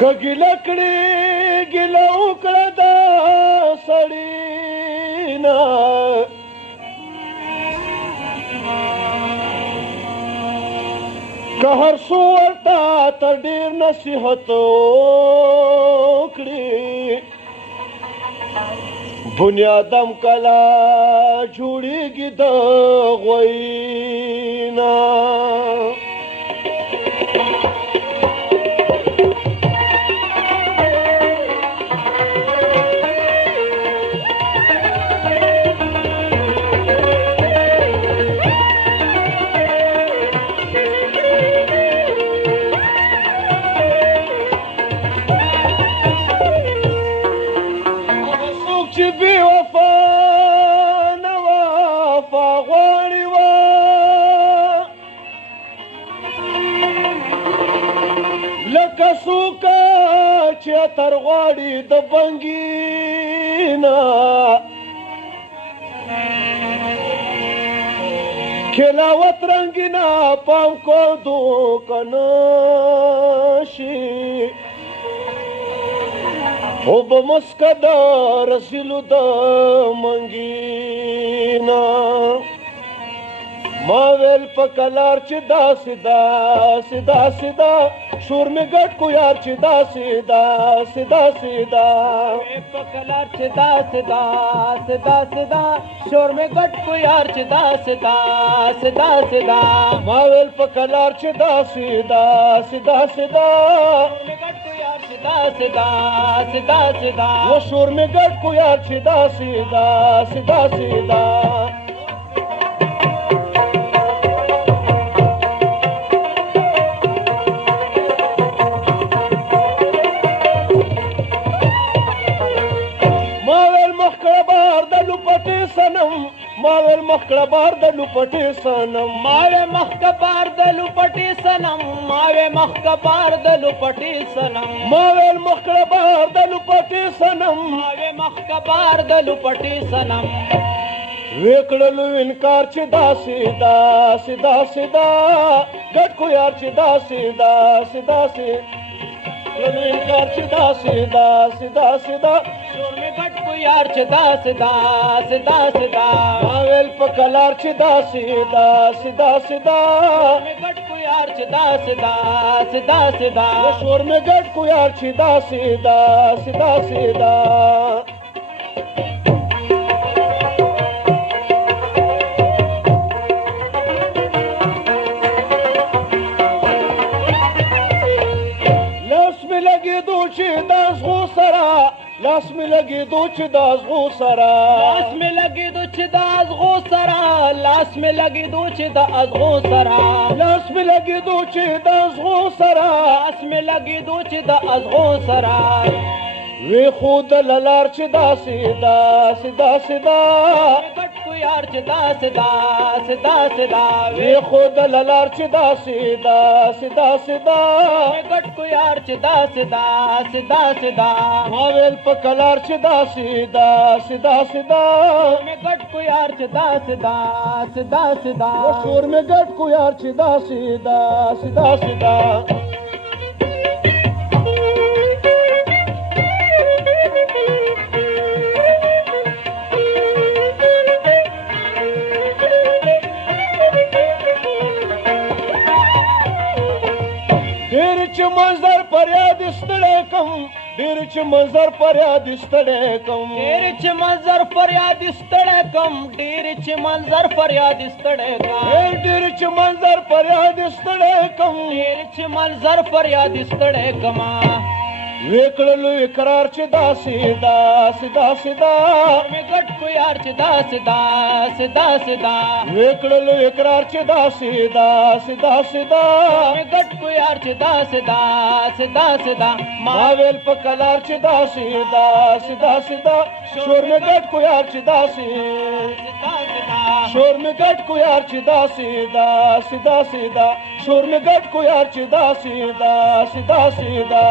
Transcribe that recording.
गिला कړې गिला وکړه دا سړی نه که هر څو ورته ته ډېر نصیحت وکړې بنیادم کله جوړېږي د غوی نه چې بې وفا نه وفا غواړي وه لکه څوکه چې اتر غواړي د بنګي نه کلاوت رنګینه پام کو دوکه نه شي او به مسکه د رسیلو د منګینا ما ویل په کلار چې داسې داسې داسې دا شور مې ګډ کو یار چې داسې داسې داسې دا په کلار چې داسې داسې داسې دا شور مې ګډ کو یار چې داسې داسې داسې دا ما ویل په کلار چې داسې داسې داسې دا داسې داسې داسې دا و شور مې ګډ کو یار چې داسې داسې داسې دا ما ویل مخکړه بار د لوپټې صنم ما ویل مخکړه بار د لوپټې صنم ما ویل مخکړه بار د لوپټې صنم ما ویل مخکړه بار د لوپټې صنم ما ویل مخکړه بار د لوپټې صنم ما ویل مخکړه بار د لوپټې صنم وکړلو انکار چې داسې داسې داسې دا ګډ کو یار چې داسې داسې داسې انکار چې داسې داسې داسې دا شور مې ګډ کو یار چې داسې داسې داسې دا ما ویل په کلار چې داسې داسې داسې دا مې ګډ کو یار چې داسې داسې داسې دا شور مې ګډ کو یار چې داسې داسې داسې دا لاس مې لګېدو چې د ازغو سره لاس مې لګېدو چې د ازغو سره لاس مې لګېدو چې د ازغو سره لاس مې لګېدو چې د ازغو سره لاس مې لګېدو چې د ازغو سره وی خود للار چې داسې داسې داسې دا ګټ کو یار چې داسې داسې داسې دا وی خود للار چې داسې داسې داسې دا ګټ کو یار چې داسې داسې داسې دا ما ویل په کلار چې داسې داسې داسې دا ګټ کو یار چې داسې داسې داسې دا شور مې ګټ کو یار چې داسې داسې داسې دا منظر پر یاد ستړی کم ډېر چې منظر پر یاد ستړی کم ډېر چې منظر پر یاد ستړی کم ډېر چې منظر پر یاد ستړی کم ډېر چې منظر پر یاد ستړی کم ډېر چې منظر پر یاد ستړی کما وکړلو اقرار چې داسې داسې داسې دا مې ګټ کو یار چې داسې داسې داسې دا وکړلو اقرار چې داسې داسې داسې دا مې ګټ کو یار چې داسې داسې داسې دا ما ویل په کلار چې داسې داسې داسې دا شور مې ګټ کو یار چې داسې شور مې ګټ کو یار چې داسې داسې داسې دا شور مې ګټ کو یار چې داسې داسې داسې دا